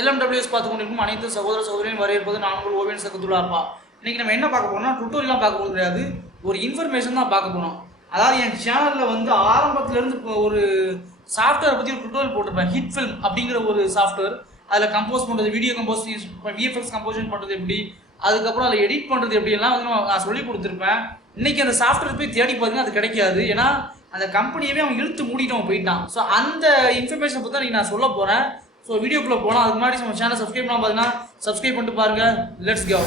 LMWS பார்த்து கொண்டிருக்கும் அனைத்து சகோதர சகோதரியும் வரவேற்பது நான் உங்கள் ஓவியன் சகத்துள்ளா இருப்பா. இன்னைக்கு நம்ம என்ன பார்க்க போறோம்னா டுட்டோரியலாம் பார்க்க போகிறது கிடையாது, ஒரு இன்ஃபர்மேஷன் தான் பார்க்க போறோம். அதாவது என் சேனலில் வந்து ஆரம்பத்திலேருந்து ஒரு சாஃப்ட்வேர் பற்றி ஒரு டுட்டோரியல் போட்டிருப்பேன். ஹிட் ஃபில்ம் அப்படிங்கிற ஒரு சாஃப்ட்வேர். அதில் கம்போஸ் பண்ணுறது, வீடியோ கம்போஸ், VFX கம்போசிஷன் பண்ணுறது எப்படி, அதுக்கப்புறம் அதில் எடிட் பண்ணுறது எப்படிலாம் வந்து நான் சொல்லி கொடுத்துருப்பேன். இன்றைக்கி அந்த சாஃப்ட்வேர் போய் தேடி பார்த்தீங்கன்னா அது கிடைக்காது. ஏன்னா அந்த கம்பெனியவே அவன் இழுத்து மூடிட்டு போயிட்டான். ஸோ அந்த இன்ஃபர்மேஷனை பற்றி தான் நான் சொல்ல போகிறேன். ஸோ வீடியோக்குள்ளே போகலாம். அதுக்கு முன்னாடி நம்ம சேனல் சப்ஸ்கிரைப் பண்ணால் பார்த்தீங்கன்னா சப்ஸ்கிரைப் பண்ணிட்டு பாருங்கள். Let's go.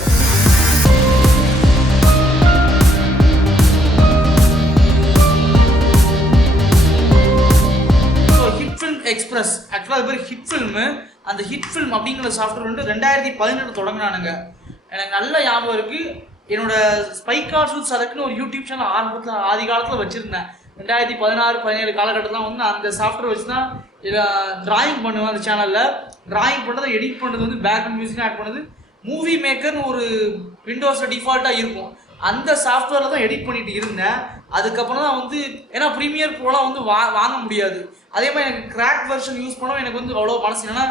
So hit film express, ஆக்சுவலாக அது பேர் ஹிட் ஃபில்மு. அந்த ஹிட் ஃபில்ம் அப்படிங்கிற சாஃப்ட்வேர் வந்து 2018 தொடங்கினானுங்க. எனக்கு நல்ல ஞாபகம் இருக்குது. என்னோட ஸ்பைக் ஆர்ட்ஸ் அதுக்குன்னு ஒரு யூடியூப் சேனல் ஆதி காலத்தில் வச்சுருந்தேன். 2016-17 காலகட்டத்தில் வந்து நான் அந்த சாஃப்ட்வேர் வச்சு தான் டிராயிங் பண்ணுவேன். அந்த சேனலில் டிராயிங் பண்ணுறது, எடிட் பண்ணுறது, வந்து பேக்ரவுண்ட் மியூசிக் ஆட் பண்ணுறது, மூவி மேக்கர்னு ஒரு விண்டோஸில் டிஃபால்ட்டாக இருக்கும். அந்த சாஃப்ட்வேரில் தான் எடிட் பண்ணிட்டு இருந்தேன். அதுக்கப்புறம் தான் வந்து ஏன்னா ப்ரீமியர் ப்ரோலாம் வந்து வாங்க முடியாது. அதே மாதிரி எனக்கு கிராக் வெர்ஷன் யூஸ் பண்ணவும் எனக்கு வந்து அவ்வளோ மனசு. ஏன்னா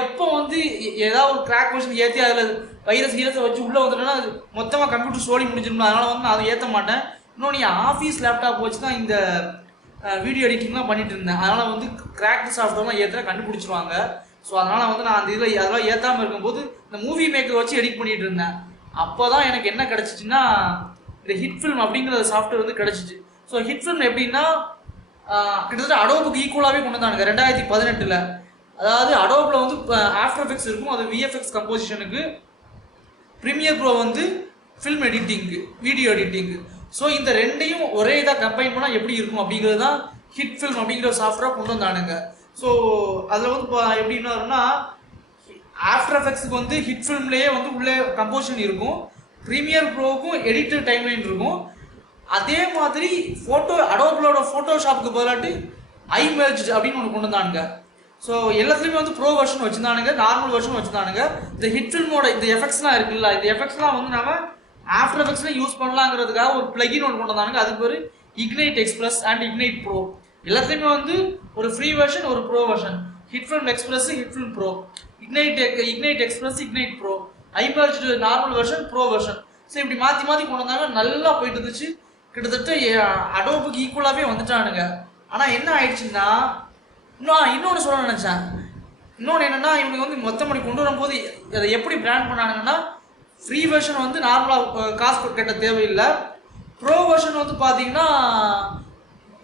எப்போ வந்து ஏதாவது ஒரு கிராக் வெர்ஷன் ஏற்றி அதில் வைரஸை வச்சு உள்ளே வந்துட்டோன்னா அது மொத்தமாக கம்ப்யூட்டர் ஸ்டோரி முடிஞ்சிடும். அதனால் வந்து நான் அதை ஏற்ற மாட்டேன். இன்னொன்று என் ஆஃபீஸ் லேப்டாப் வச்சு தான் இந்த வீடியோ எடிட்டிங்லாம் பண்ணிட்டு இருந்தேன். அதனால் வந்து கிராக்டு சாஃப்ட்வேர்லாம் ஏற்றுனா கண்டுபிடிச்சிருவாங்க. ஸோ அதனால் வந்து நான் அந்த இதில் அதெல்லாம் ஏற்றாமல் இருக்கும்போது இந்த மூவி மேக்கர் வச்சு எடிட் பண்ணிகிட்டு இருந்தேன். அப்போ தான் எனக்கு என்ன கிடச்சிச்சின்னா இந்த ஹிட் ஃபில்ம் அப்படிங்கிற சாஃப்ட்வேர் வந்து கிடச்சிச்சு. ஸோ ஹிட் ஃபில்ம் எப்படின்னா கிட்டத்தட்ட அடோபுக்கு ஈக்குவலாகவே கொண்டு வந்தானுங்க 2018. அதாவது அடோபில் வந்து ஆஃப்டர் எஃபெக்ட்ஸ் இருக்கும், அது VFX கம்போசிஷனுக்கு, ப்ரீமியர் ப்ரோ வந்து film editing, video editing. So இந்த ரெண்டையும் ஒரே இதாக கம்பைன் பண்ணால் எப்படி இருக்கும் அப்படிங்கிறது தான் ஹிட் ஃபில்ம் அப்படிங்கிற சாஃப்ட்வேர் கொண்டு வந்தானுங்க. ஸோ அதில் வந்து எப்படின்னா இருக்குன்னா ஆஃப்டர் எஃபெக்ட்ஸுக்கு வந்து ஹிட் ஃபில்ம்லேயே வந்து உள்ளே கம்போசிஷன் இருக்கும், ப்ரீமியர் ப்ரோவுக்கும் எடிட்டர் டைம்லைன் இருக்கும். அதே மாதிரி அடோபிளோட ஃபோட்டோஷாப்புக்கு பதிலாட்டு iMerge அப்படின்னு ஒன்று கொண்டு வந்தானுங்க. ஸோ எல்லாத்துலேயுமே வந்து ப்ரோ வெர்ஷன் வச்சுருந்தானுங்க, நார்மல் வெர்ஷன் வச்சுருந்தானுங்க. இந்த ஹிட் ஃபில்மோட இந்த எஃபெக்ட்ஸ்லாம் இருக்குல்ல, இந்த எஃபெக்ட்ஸ்லாம் வந்து நம்ம ஆஃப்டர் எஃபெக்ட்ஸில் யூஸ் பண்ணலாங்கிறதுக்காக ஒரு பிளகின் ஒன்று கொண்டு வந்தானுங்க. அதுக்கு பேர் ignite express and ignite bro. எல்லாத்துலேயுமே வந்து ஒரு ஃப்ரீ வெர்ஷன், ஒரு bro version. Hit film express, hit film bro, ignite express, ignite bro, iMerge normal version, bro version. So இப்படி மாற்றி மாற்றி கொண்டு வந்தாங்க. நல்லா போயிட்டு இருந்துச்சு. கிட்டத்தட்ட அடோபுக்கு ஈக்குவலாகவே வந்துட்டானுங்க. ஆனால் என்ன ஆயிடுச்சுன்னா இன்னொன்று சொல்ல நினச்சேன். இன்னொன்று என்னென்னா இவங்க வந்து மொத்தமடி கொண்டு வரும்போது அதை எப்படி பிராண்ட் பண்ணானுங்கன்னா ஃப்ரீ வெர்ஷன் வந்து நார்மலாக காசு கட்ட தேவையில்லை. ப்ரோ வெர்ஷன் வந்து பார்த்தீங்கன்னா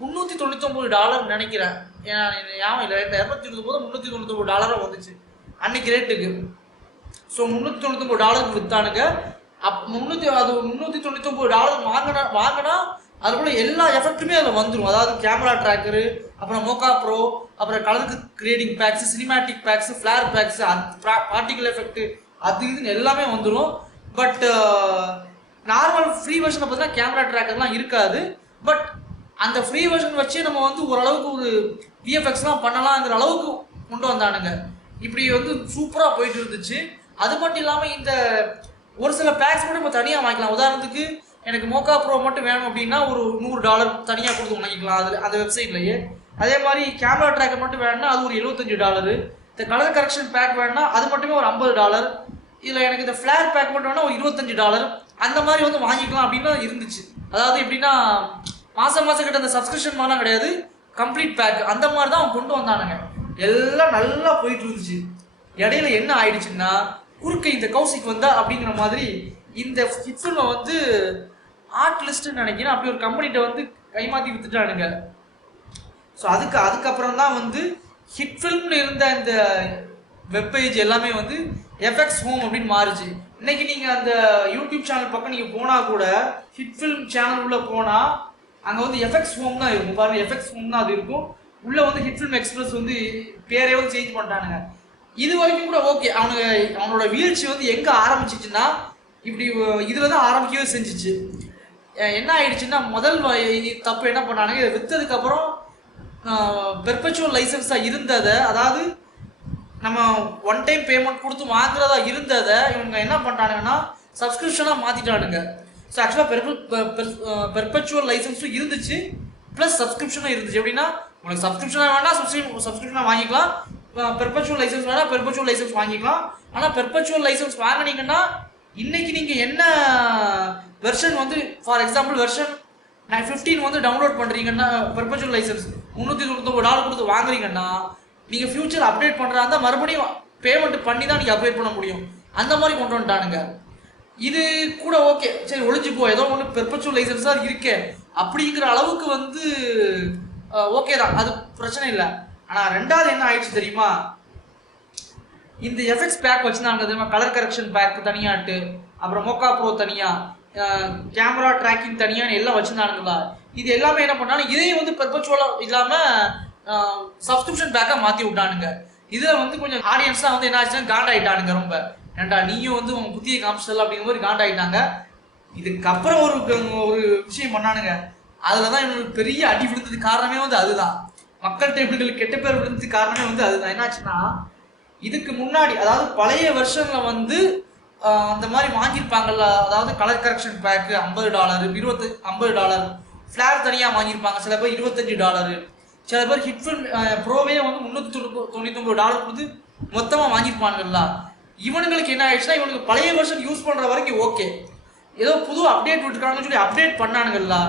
$399 நினைக்கிறேன். ஞாபகம் இல்லை, 2029 $399 வந்துச்சு அன்னைக்கு ரேட்டுக்கு. ஸோ $399 விற்றானுங்க. அது $399 வாங்கினா அதுக்குள்ள எல்லா எஃபெக்ட்டுமே அதில் வந்துடும். அதாவது கேமரா ட்ராக்கரு, அப்புறம் மோகா ப்ரோ, அப்புறம் கலருக்கு creating packs, cinematic packs, flare packs, particle effect, அது இதுன்னு எல்லாமே வந்துடும். பட் நார்மல் ஃப்ரீ வெர்ஷனை பார்த்தீங்கன்னா கேமரா ட்ராக்கர்லாம் இருக்காது. பட் அந்த ஃப்ரீ வெர்ஷன் வச்சு நம்ம வந்து ஓரளவுக்கு ஒரு VFXலாம் பண்ணலாங்கிற அளவுக்கு கொண்டு வந்தானுங்க. இப்படி வந்து சூப்பராக போயிட்டு இருந்துச்சு. அது மட்டும் இல்லாமல் இந்த ஒரு சில பேக்ஸ் மட்டும் நம்ம தனியாக வாங்கிக்கலாம். உதாரணத்துக்கு எனக்கு மோகா ப்ரோ மட்டும் வேணும் அப்படின்னா ஒரு $100 தனியாக கொடுத்து வாங்கிக்கலாம் அதில், அந்த வெப்சைட்லேயே. அதே மாதிரி கேமரா ட்ராக்கர் மட்டும் வேணும்னா அது ஒரு $75. இந்த கலர் கரெக்ஷன் பேக் வேணும்னா அது மட்டுமே ஒரு $50. இதில் எனக்கு இந்த ஃப்ளேர் பேக் மட்டும் வேணால் ஒரு $25. அந்த மாதிரி வந்து வாங்கிக்கலாம் அப்படின்னு இருந்துச்சு. அதாவது எப்படின்னா மாதம் கிட்ட அந்த சப்ஸ்கிரிப்ஷன் மாதிரிலாம் கிடையாது, கம்ப்ளீட் பேக் அந்த மாதிரி தான் அவங்க கொண்டு வந்தானுங்க. எல்லாம் நல்லா போயிட்டு இருந்துச்சு. இடையில என்ன ஆயிடுச்சுன்னா குறுக்க இந்த கௌசிக் வந்தா அப்படிங்கிற மாதிரி இந்த ஹிட் ஃபில்மை வந்து ஆர்ட் லிஸ்ட்டுன்னு நினைக்கிறேன், அப்படி ஒரு கம்பெனிகிட்ட வந்து கைமாற்றி வித்துட்டானுங்க. ஸோ அதுக்கப்புறம் தான் வந்து ஹிட் ஃபில்மில் இருந்த இந்த வெப்பேஜ் எல்லாமே வந்து FX ஹோம் அப்படின்னு மாறுச்சு. இன்னைக்கு நீங்கள் அந்த யூடியூப் சேனல் பக்கம் நீங்கள் போனால் கூட ஹிட் ஃபில்ம் சேனல் உள்ளே போனால் அங்கே வந்து FX ஹோம் தான் இருக்கும். பாருங்கள், FX ஹோம் தான் அது இருக்கும். உள்ளே வந்து ஹிட் ஃபில்ம் எக்ஸ்பிரஸ் வந்து பேரே வந்து சேஞ்ச் பண்ணிட்டானுங்க. இது வரைக்கும் கூட ஓகே. அவனோட வீழ்ச்சி வந்து எங்கே ஆரம்பிச்சிச்சுன்னா இப்படி இதில் தான் ஆரம்பிக்கவே செஞ்சிச்சு. என்ன ஆயிடுச்சுன்னா முதல் தப்பு என்ன பண்ணானுங்க, இதை விற்றதுக்கப்புறம் பெர்பெச்சுவல் லைசன்ஸாக இருந்ததை, அதாவது நம்ம ஒன் டைம் பேமெண்ட் கொடுத்து வாங்குறதா இருந்ததை இவங்க என்ன பண்ணுறானுங்கன்னா சப்ஸ்கிரிப்ஷனாக மாற்றிட்டானுங்க. ஸோ ஆக்சுவலாக பெர்பெச்சுவல் லைசன்ஸும் இருந்துச்சு, ப்ளஸ் சப்ஸ்கிரிப்ஷனும் இருந்துச்சு. எப்படின்னா உங்களுக்கு சப்ஸ்கிரிப்ஷனாக வேணால் சப்ஸ்கிரிப்ஷனாக வாங்கிக்கலாம், பெர்பச்சுவல் லைசன்ஸ் வேணா பெர்பச்சுவல் லைசன்ஸ் வாங்கிக்கலாம். ஆனால் பெர்பச்சுவல் லைசன்ஸ் வாங்கினீங்கன்னா இன்னைக்கு நீங்கள் என்ன வெர்ஷன் வந்து ஃபார் எக்ஸாம்பிள் வெர்ஷன் 15 வந்து டவுன்லோட் பண்ணுறீங்கன்னா பெர்பச்சுவல் லைசன்ஸ் $399 கொடுத்து வாங்குறீங்கன்னா நீங்கள் ஃபியூச்சர் அப்டேட் பண்ணுறா இருந்தால் மறுபடியும் பேமெண்ட் பண்ணி தான் நீங்கள் அப்டேட் பண்ண முடியும். அந்த மாதிரி கொண்டு வந்துட்டானுங்க. இது கூட ஓகே, சரி ஒழிஞ்சு போ, ஏதோ ஒன்று பெர்பச்சுவல் லைசன்ஸாக இருக்கே அப்படிங்கிற அளவுக்கு வந்து ஓகே தான், அது பிரச்சனை இல்லை. ஆனால் ரெண்டாவது என்ன ஆயிடுச்சு தெரியுமா, இந்த எஃபெக்ட்ஸ் பேக் வச்சுருந்தாங்க தெரியுமா, கலர் கரெக்ஷன் பேக் தனியாட்டு, அப்புறம் மோக்கா ப்ரோ தனியாக, கேமரா ட்ராக்கிங் தனியாக எல்லாம் வச்சுருந்தானுங்களா. இது எல்லாமே என்ன பண்ணாலும் இதையும் வந்து பெர்பச்சுவலாக இல்லாமல் சப்ஸ்கிரிப்ஷன் பேக்காக மாற்றி விட்டானுங்க. இதில் வந்து கொஞ்சம் ஆடியன்ஸ்லாம் வந்து என்ன ஆச்சுன்னா காண்டாயிட்டானுங்க ரொம்ப. ஏன்டா நீயும் வந்து உங்க புத்தியை காமிச்சிடல அப்படிங்கிற மாதிரி காண்டாயிட்டாங்க. இதுக்கப்புறம் ஒரு விஷயம் பண்ணானுங்க. அதில் தான் எனக்கு பெரிய அடி விழுந்தது காரணமே வந்து அதுதான். மக்கள்கிட்ட இவங்களுக்கு கெட்ட பேர் விழுந்தது காரணமே வந்து அதுதான். என்னாச்சுன்னா இதுக்கு முன்னாடி அதாவது பழைய வருஷன்ல வந்து அந்த மாதிரி வாங்கியிருப்பாங்கல்ல, அதாவது கலர் கரெக்ஷன் பேக்கு $50, $50 ஃபிளார் தனியாக வாங்கியிருப்பாங்க. சில பேர் $25, சில பேர் ஹிட்ஃபில்ம் ப்ரோவே வந்து $399 கொடுத்து மொத்தமாக வாங்கியிருப்பானுங்களா. இவனுங்களுக்கு என்ன ஆயிடுச்சுன்னா இவனுக்கு பழைய வருஷன் யூஸ் பண்ணுற வரைக்கும் ஓகே, ஏதோ புது அப்டேட் விட்டுருக்காங்கன்னு சொல்லி அப்டேட் பண்ணானுங்களா.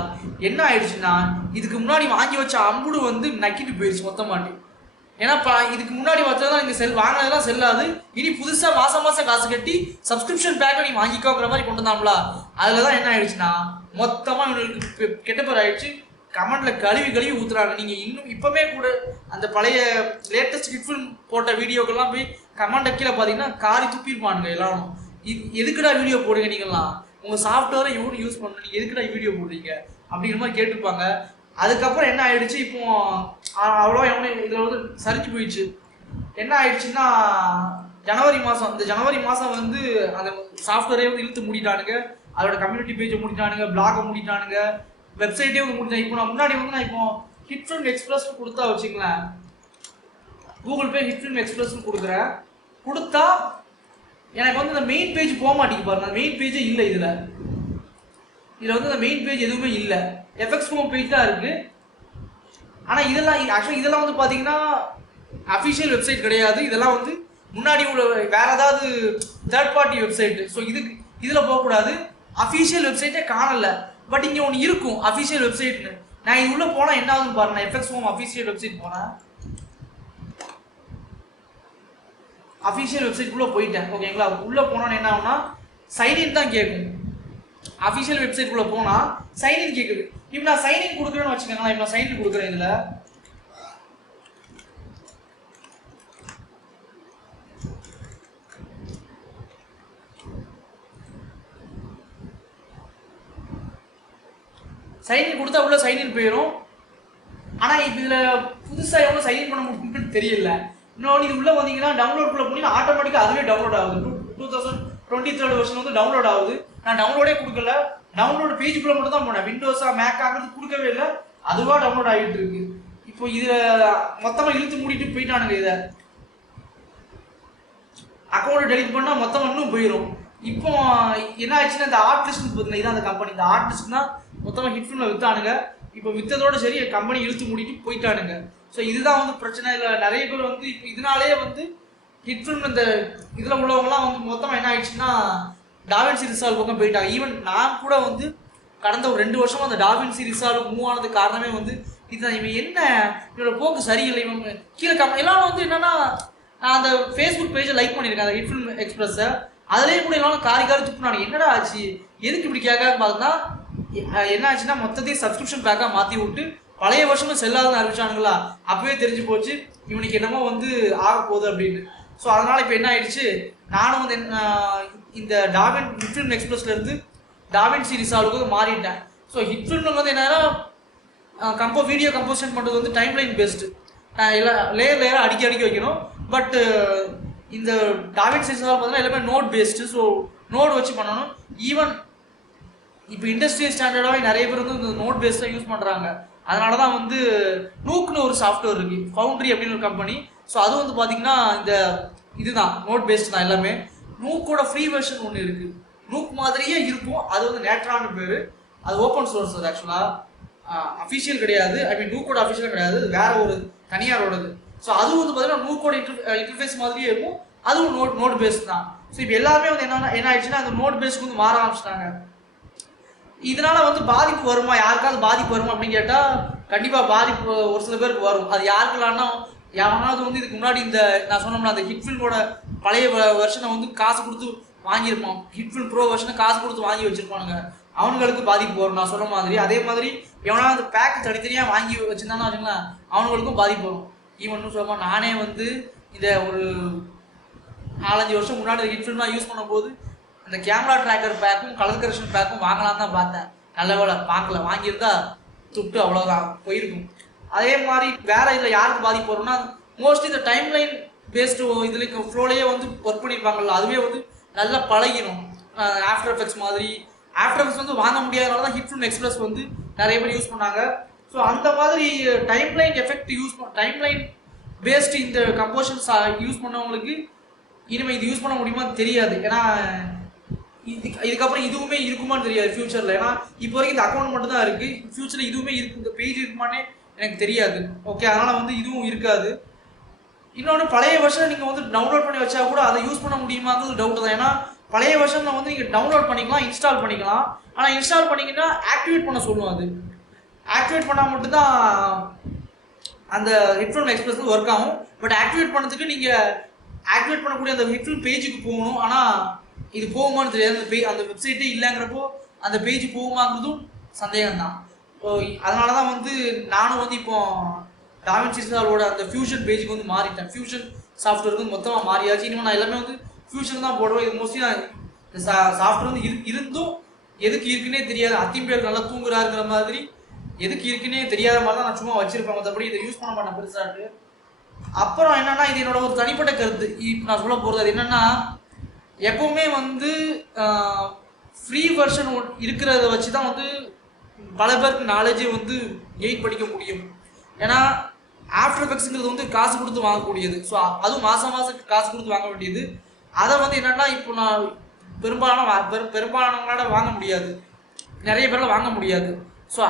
என்ன ஆயிடுச்சுன்னா இதுக்கு முன்னாடி வாங்கி வச்ச அம்புடு வந்து நக்கிட்டு போயிடுச்சு மொத்தமாட்டி. ஏன்னா இதுக்கு முன்னாடி வச்சதான் நீங்கள் வாங்கினதெல்லாம் செல்லாது, இனி புதுசாக மாதம் காசு கட்டி சப்ஸ்கிரிப்ஷன் பேக்கை நீ வாங்கிக்கோங்கிற மாதிரி கொண்டு வந்தாங்களா. அதில் தான் என்ன ஆயிடுச்சுன்னா மொத்தமாக இவங்களுக்கு கெட்ட பேர் ஆயிடுச்சு. கமெண்ட்ல கழுவி ஊத்துறாங்க. நீங்க இன்னும் இப்பவே கூட அந்த பழைய லேட்டஸ்ட் ஹிட்ஃபில்ம் போட்ட வீடியோக்கெல்லாம் போய் கமெண்ட் கீழே பார்த்தீங்கன்னா காரி துப்பிருப்பானுங்க எல்லாரும். எதுக்குடா வீடியோ போடுங்க நீங்களாம், உங்க சாஃப்ட்வேரை எவ்வளோ யூஸ் பண்ண, நீங்க எதுக்குடா வீடியோ போடுறீங்க அப்படிங்கிற மாதிரி கேட்டுருப்பாங்க. அதுக்கப்புறம் என்ன ஆயிடுச்சு, இப்போ அவ்வளோ எவனும் இதில் வந்து சரிஞ்சு போயிடுச்சு. என்ன ஆயிடுச்சுன்னா இந்த ஜனவரி மாதம் வந்து அந்த சாஃப்ட்வேரே வந்து இழுத்து மூடிட்டானுங்க. அதோட கம்யூனிட்டி பேஜை மூடிட்டானுங்க, பிளாகை மூடிட்டானுங்க, வெப்சைட்டே வந்து முடிஞ்சேன். இப்போ நான் முன்னாடி வந்து இப்போ ஹிட்ஃபில்ம் எக்ஸ்பிரஸ் கொடுத்தா வச்சுங்களேன், கூகுள் பே ஹிட்ஃபில்ம் எக்ஸ்பிரஸ் கொடுக்குறேன், கொடுத்தா எனக்கு வந்து இந்த மெயின் பேஜ் போக மாட்டேங்குது பாருங்க. மெயின் பேஜே இல்லை இதில் வந்து அந்த மெயின் பேஜ் எதுவுமே இல்லை, எஃபெக்ட்ஸ் ஹோம் பேஜ் தான் இருக்குது. ஆனால் இதெல்லாம் வந்து பார்த்தீங்கன்னா அஃபிஷியல் வெப்சைட் கிடையாது. இதெல்லாம் வந்து முன்னாடி உள்ள வேற ஏதாவது தேர்ட் பார்ட்டி வெப்சைட்டு. ஸோ இதில் போகக்கூடாது. அஃபிஷியல் வெப்சைட்டே காணலை. பட் இங்கே ஒன்று இருக்கும் அஃபிஷியல் வெப்சைட்னு. நான் இது உள்ளே போனால் என்ன ஆகுதுன்னு பாருங்க. எஃபெக்ட்ஸ் ஹோம் அஃபிஷியல் வெப்சைட் போனேன், அஃபிஷியல் வெப்சைட்குள்ளே போயிட்டேன். ஓகேங்களா, உள்ளே போனோன்னு என்ன ஆகும்னா சைன்இன் தான் கேட்கும். அஃபிஷியல் வெப்சைட்குள்ளே போனால் சைன்இன் கேட்குது. இப்போ நான் சைன்இன் கொடுக்குறேன்னு வச்சுக்கோங்களேன். இப்போ நான் சைன்இன் கொடுக்குறேன். இதில் சைன்இன் கொடுத்தா உள்ள சைன்இன் போயிடும். ஆனால் இப்போ இதில் புதுசாக எவ்வளோ சைன்இன் பண்ண முடியும்னு தெரியல. இன்னொன்று இது உள்ளே வந்தீங்கன்னா டவுன்லோட்குள்ளே போனீங்கன்னா ஆட்டோமேட்டிக்காக அதுவே டவுன்லோட் ஆகுது. 2023 வருஷன் வந்து டவுன்லோட் ஆகுது. நான் டவுன்லோடே கொடுக்கல, டவுன்லோட் பேஜுக்குள்ளே மட்டும் தான் போனேன். விண்டோஸாக மேக் ஆகிறது கொடுக்கவே இல்லை, அதுவாக டவுன்லோட் ஆகிட்டு இருக்கு. இப்போ இதில் மொத்தமாக இழுத்து மூடிட்டு போயிட்டானுங்க. இதை அக்கௌண்ட் டெலிட் பண்ணால் மொத்தமாக இன்னும் போயிடும். இப்போ என்ன ஆச்சுன்னா இந்த ஆர்டிஸ்ட் பார்த்தீங்கன்னா இதான் அந்த கம்பெனி. இந்த ஆர்டிஸ்ட் தான் மொத்தமாக ஹிட்ஃபில்மில் விற்றானுங்க. இப்போ விற்றதோட சரி கம்பெனி இழுத்து மூடிட்டு போயிட்டானுங்க. ஸோ இதுதான் வந்து பிரச்சனை. இல்லை நிறைய பேர் வந்து இப்போ இதனாலே வந்து ஹிட்ஃபில்ம் இந்த இதில் உள்ளவங்கலாம் வந்து மொத்தமாக என்ன ஆயிடுச்சுன்னா டாவின்சி ரிசால்வ் பக்கம் போயிட்டாங்க. ஈவன் நான் கூட வந்து கடந்த ஒரு 2 வருஷமா அந்த டாவின்சி ரிசால்வ் மூவ் ஆனது காரணமே வந்து இதுதான். இவன் என்ன இவனோட போக்கு சரியில்லை, இவங்க கீழே எல்லாரும் வந்து என்னன்னா நான் அந்த ஃபேஸ்புக் பேஜை லைக் பண்ணியிருக்கேன் அந்த ஹிட்ஃபில்ம் எக்ஸ்பிரஸை. அதுலேயே கூட எல்லாரும் காரி துப்புனாங்க. என்னடா ஆச்சு, எதுக்கு இப்படி கேட்கான்னு பார்த்தா என்ன ஆச்சுன்னா மொத்தத்தையும் சப்ஸ்கிரிப்ஷன் பேக்காக மாற்றி விட்டு பழைய வருஷமும் செல்லாதுன்னு அறிவிச்சானுங்களா. அப்பவே தெரிஞ்சு போச்சு இவனுக்கு என்னமோ வந்து ஆக போகுது அப்படின்னு. ஸோ அதனால் இப்போ என்ன ஆயிடுச்சு, நானும் வந்து இந்த ஹிட்ஃபில்ம் எக்ஸ்பிரஸ்லேருந்து டாவின்சி ரிசால்வுக்கு மாறிட்டேன். ஸோ ஹிட்ஃபில்ம் வந்து என்னன்னா வீடியோ கம்போசிஷன் பண்ணுறது வந்து டைம் லைன் பேஸ்டு, எல்லாம் லேயராக அடிக்க வைக்கணும். பட் இந்த டாவின்சி ரிசால்வ் பார்த்தீங்கன்னா எல்லாமே நோட் பேஸ்டு. ஸோ நோட் வச்சு பண்ணணும். ஈவன் இப்போ இண்டஸ்ட்ரியல் ஸ்டாண்டர்டாகவே நிறைய பேர் வந்து இந்த நோட் பேஸ் தான் யூஸ் பண்ணுறாங்க. அதனால தான் வந்து நூக்குன்னு ஒரு சாஃப்ட்வேர் இருக்குது, ஃபவுண்ட்ரி அப்படின்னு ஒரு கம்பெனி. ஸோ அது வந்து பார்த்தீங்கன்னா இந்த இதுதான் நோட் பேஸ்ட் தான் எல்லாமே. நூக்கோட ஃப்ரீ வெர்ஷன் ஒன்று இருக்குது, நூக் மாதிரியே இருக்கும். அது வந்து நேட்ரான்னு பேர். அது ஓப்பன் சோர்ஸ். அது ஆக்சுவலாக அஃபிஷியல் கிடையாது. நூக்கோட அஃபிஷியல் கிடையாது, வேற ஒரு தனியாரோடது. ஸோ அதுவும் வந்து பார்த்தீங்கன்னா நூக்கோட இன்டர்ஃபேஸ் மாதிரியே இருக்கும், அதுவும் நோட் பேஸ் தான். ஸோ இப்போ எல்லாமே வந்து என்ன ஆயிடுச்சுன்னா அந்த நோட் பேஸ்க்கு வந்து மாற ஆரம்பிச்சிட்டாங்க. இதனால வந்து பாதிப்பு வருமா, யாருக்காவது பாதிப்பு வருமா அப்படின்னு கேட்டால் கண்டிப்பாக பாதிப்பு ஒரு சில பேருக்கு வரும். அது யாருக்கெல்லாம்னா எவனாவது வந்து இதுக்கு முன்னாடி இந்த நான் சொன்னோம்னா அந்த ஹிட்ஃபில்மோட பழைய வெர்ஷனை வந்து காசு கொடுத்து வாங்கியிருப்பான், ஹிட்ஃபில்ம் ப்ரோ வெர்ஷனை காசு கொடுத்து வாங்கி வச்சிருப்பானுங்க, அவனுங்களுக்கு பாதிப்பு வரும் நான் சொன்ன மாதிரி. அதே மாதிரி எவனாவது அந்த பேக் தனித்தனியாக வாங்கி வச்சுருந்தானு வச்சுங்களேன், அவனுங்களுக்கும் பாதிப்பு வரும். ஈவன் சொல்லுமா நானே வந்து இந்த ஒரு 4-5 வருஷம் முன்னாடி ஹிட்ஃபில்ம்லாம் யூஸ் பண்ணும்போது அந்த கேமரா ட்ராக்கர் பேக்கும் கலர் கரெக்ஷன் பேக்கும் வாங்கலாம் தான் பார்த்தேன். நல்ல வேலை பார்க்கல, வாங்கியிருந்தா துட்டு அவ்வளோதான் போயிருக்கும். அதே மாதிரி வேற இதில் யாருக்கு பாதிப்பு வரும்னா மோஸ்ட்லி இந்த டைம் லைன் பேஸ்டு இதில் ஃப்ளோலேயே வந்து ஒர்க் பண்ணியிருப்பாங்கல்ல, அதுவே வந்து நல்லா பழகிடும். ஆஃப்டர் எஃபெக்ட்ஸ் மாதிரி ஆஃப்டர் எஃபெக்ட்ஸ் வந்து வாங்க முடியாதனால தான் ஹிட்ஃபில்ம் எக்ஸ்பிரஸ் வந்து நிறைய பேர் யூஸ் பண்ணாங்க. ஸோ அந்த மாதிரி time line effect time line based இந்த கம்போஷன்ஸ் யூஸ் பண்ணவங்களுக்கு இனிமேல் இது யூஸ் பண்ண முடியுமான்னு தெரியாது. ஏன்னா இதுக்கப்புறம் இதுவுமே இருக்குமான்னு தெரியாது ஃபியூச்சரில். ஏன்னா இப்போ வரைக்கும் இந்த அக்கௌண்ட் மட்டும் தான் இருக்குது, ஃபியூச்சரில் இதுவுமே இருக்கு, இந்த பேஜ் இருக்குமானே எனக்கு தெரியாது. ஓகே, அதனால் வந்து இதுவும் இருக்காது. இன்னொன்று பழைய வருஷன் நீங்கள் வந்து டவுன்லோட் பண்ணி வச்சா கூட அதை யூஸ் பண்ண முடியுமாங்கிறது டவுட் தான். ஏன்னா பழைய வருஷனில் வந்து நீங்கள் டவுன்லோட் பண்ணிக்கலாம், இன்ஸ்டால் பண்ணிக்கலாம். ஆனால் இன்ஸ்டால் பண்ணிங்கன்னா ஆக்டிவேட் பண்ண சொல்லுவோம். அது ஆக்டிவேட் பண்ணால் மட்டும்தான் அந்த ஹிட்ஃபில்ம் எக்ஸ்பிரஸ் ஒர்க் ஆகும். பட் ஆக்டிவேட் பண்ணதுக்கு நீங்கள் ஆக்டிவேட் பண்ணக்கூடிய அந்த ஹிட்ஃபில்ம் பேஜுக்கு போகணும். ஆனால் இது போகுமான்னு தெரியாது. அந்த வெப்சைட்டே இல்லைங்கிறப்போ அந்த பேஜ் போகுமாங்கிறதும் சந்தேகம் தான். ஸோ அதனால தான் வந்து நானும் வந்து இப்போ டாவின்சி ரிசால்வோட அந்த ஃபியூஷன் பேஜுக்கு வந்து மாறிட்டேன். ஃபியூஷன் சாஃப்ட்வேருக்கு வந்து மொத்தமாக மாறியாச்சு. இன்னும் நான் எல்லாமே வந்து ஃபியூஷன் தான் போடுவேன். இது மோஸ்ட்லி நான் இந்த சாஃப்ட்வேர் வந்து இருந்தும் எதுக்கு இருக்குன்னே தெரியாது. அத்திம்பேர் நல்லா தூங்குறாருங்கிற மாதிரி எதுக்கு இருக்குன்னே தெரியாத மாதிரி தான் நான் சும்மா வச்சிருப்பேன். மற்றபடி இதை யூஸ் பண்ண மாட்டேன் பெருசாட்டு. அப்புறம் என்னன்னா இது என்னோட ஒரு தனிப்பட்ட கருத்து. இப்போ நான் சொல்ல போகிறது அது என்னன்னா, எப்பவுமே வந்து ஃப்ரீ வெர்ஷன் இருக்கிறத வச்சு தான் வந்து பல பேருக்கு நாலேஜே வந்து கெயின் படிக்க முடியும். ஏன்னா ஆஃப்டர் எஃபெக்ட்ஸுங்கிறது வந்து காசு கொடுத்து வாங்கக்கூடியது. ஸோ அதுவும் மாதம் காசு கொடுத்து வாங்க வேண்டியது. அதை வந்து என்னென்னா இப்போ நான் பெரும்பாலானவங்களால வாங்க முடியாது, நிறைய பேரால் வாங்க முடியாது. ஸோ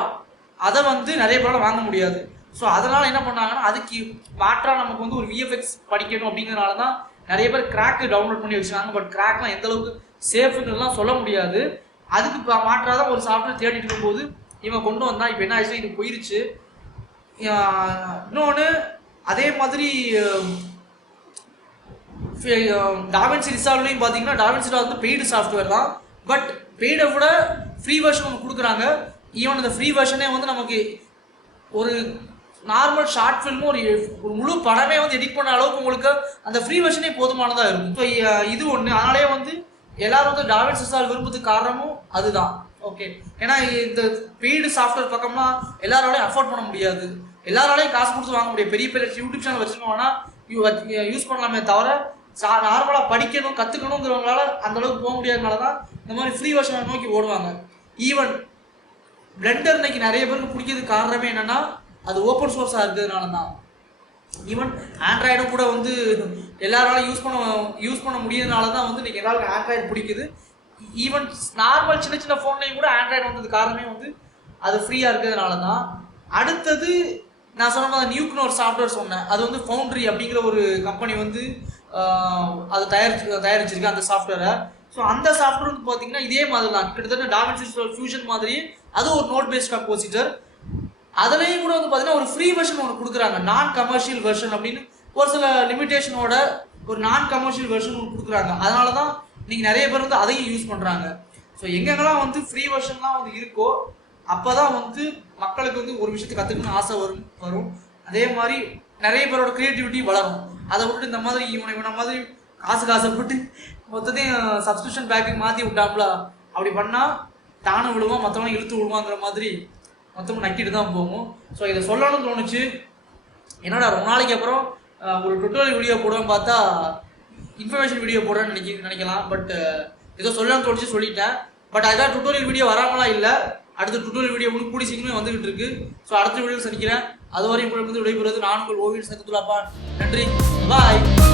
அதை வந்து நிறைய பேரால் வாங்க முடியாது. ஸோ அதனால் என்ன பண்ணாங்கன்னா அதுக்கு மாற்றாக நமக்கு வந்து ஒரு விஎஃப்எக்ஸ் படிக்கணும் அப்படிங்கிறதுனால தான் நிறைய பேர் கிராக்கு டவுன்லோட் பண்ணி வச்சுருக்காங்க. பட் கிராக்லாம் எந்த அளவுக்கு சேஃபுங்கெல்லாம் சொல்ல முடியாது. அதுக்கு மாற்றாக தான் ஒரு சாஃப்ட்வேர் தேடிட்டு இருக்கும்போது இவன் கொண்டு வந்தான். இப்போ என்ன ஆச்சுன்னா இது போயிருச்சு. இன்னொன்று அதே மாதிரி டாவின்சி ரிசால்வ்லையும் பார்த்தீங்கன்னா டாவின்சி ரிசால்வ் வந்து பெய்டு சாஃப்ட்வேர் தான். பட் பெய்டை விட ஃப்ரீ வெர்ஷன் நமக்கு கொடுக்குறாங்க. ஈவன் அந்த ஃப்ரீ வெர்ஷனே வந்து நமக்கு ஒரு நார்மல் ஷார்ட் ஃபில்மு ஒரு முழு படமே வந்து எடிட் பண்ண அளவுக்கு உங்களுக்கு அந்த ஃப்ரீ வெர்ஷனே போதுமானதாக இருக்கும். ஸோ இது ஒன்று. அதனாலே வந்து எல்லாரும் வந்து டாவின்சி ரிசால்வ் விரும்புறதுக்கு காரணமும் அதுதான். ஓகே, ஏன்னா இந்த பெய்டு சாஃப்ட்வேர் பக்கம்னா எல்லாராலையும் அஃபோர்ட் பண்ண முடியாது, எல்லாராலையும் காசு கொடுத்து வாங்க முடியாது. பெரிய பெரிய யூடியூப் சேனல் வச்சுருக்கோம்னா யூஸ் பண்ணலாமே தவிர நார்மலாக படிக்கணும் கற்றுக்கணுங்கிறவங்களால அந்தளவுக்கு போக முடியாதனால தான் இந்த மாதிரி ஃப்ரீ வெர்ஷனை நோக்கி ஓடுவாங்க. ஈவன் பிளெண்டர் இன்னைக்கு நிறைய பேருக்கு பிடிக்கிறதுக்கு காரணமே என்னென்னா அது ஓப்பன் சோர்ஸாக இருக்கிறதுனால தான். ஈவன் ஆண்ட்ராய்டும் கூட வந்து எல்லாராலும் யூஸ் பண்ண முடியாதனால தான் வந்து இன்றைக்கி எல்லாருக்கும் ஆண்ட்ராய்டு பிடிக்குது. ஈவன் நார்மல் சின்ன சின்ன ஃபோன்லையும் கூட ஆண்ட்ராய்டு வந்தது காரணமே வந்து அது ஃப்ரீயாக இருக்கிறதுனால தான். அடுத்தது நான் சொன்ன மாதிரி நியூக்னு ஒரு சாஃப்ட்வேர் சொன்னேன். அது வந்து ஃபவுண்ட்ரி அப்படிங்கிற ஒரு கம்பெனி வந்து அது தயாரிச்சிருக்கு அந்த சாஃப்ட்வேரை. ஸோ அந்த சாஃப்ட்வேர் வந்து பார்த்தீங்கன்னா இதே மாதிரி தான், கிட்டத்தட்ட டாவின்சி ஃபியூஷன் மாதிரி அது ஒரு நோட் பேஸ்ட் கம்போசிட்டர். அதுலேயும் கூட வந்து பார்த்தீங்கன்னா ஒரு ஃப்ரீ வெர்ஷன் ஒன்று கொடுக்குறாங்க, நான் கமர்ஷியல் வெர்ஷன் அப்படின்னு ஒரு சில லிமிடேஷனோட ஒரு நான் கமர்ஷியல் வெர்ஷன் ஒன்று கொடுக்குறாங்க. அதனால தான் நீங்கள் நிறைய பேர் வந்து அதையும் யூஸ் பண்ணுறாங்க. ஸோ எங்கெங்கெல்லாம் வந்து ஃப்ரீ வெர்ஷன்லாம் வந்து இருக்கோ அப்போ தான் வந்து மக்களுக்கு வந்து ஒரு விஷயத்தை கற்றுக்கணும்னு ஆசை வரும். அதே மாதிரி நிறைய பேரோட க்ரியேட்டிவிட்டி வளரும். அதை விட்டுட்டு இந்த மாதிரி இவனை மாதிரி காசுப்பட்டு மொத்தத்தையும் சப்ஸ்கிரிப்ஷன் பேக்குக்கு மாற்றி விட்டாங்களா அப்படி பண்ணால் தானே விழுவான், மற்றவங்க இழுத்து விழுவாங்கிற மாதிரி மொத்தமாக நக்கிட்டு தான் போகும். ஸோ இதை சொல்லணும்னு தோணுச்சு. என்னடா ரொம்ப நாளைக்கு அப்புறம் ஒரு டுட்டோரியல் வீடியோ போடுவேன் பார்த்தா இன்ஃபர்மேஷன் வீடியோ போடுறேன்னு நினைக்கலாம். பட் ஏதோ சொல்லணும்னு தோணுச்சு சொல்லிட்டேன். பட் அதுக்காக டுட்டோரியல் வீடியோ வராமலாம் இல்லை, அடுத்த டுட்டோரியல் வீடியோ வந்து கூடி சீக்கிரமே வந்துகிட்டு இருக்கு. ஸோ அடுத்த வீடியோ சந்திக்கிறேன். அதுவரை உங்களுக்கு வந்து விடைபெறுவது நான் உங்கள் ஓவியன் சங்கத்துலாப்பா. நன்றி, பாய்.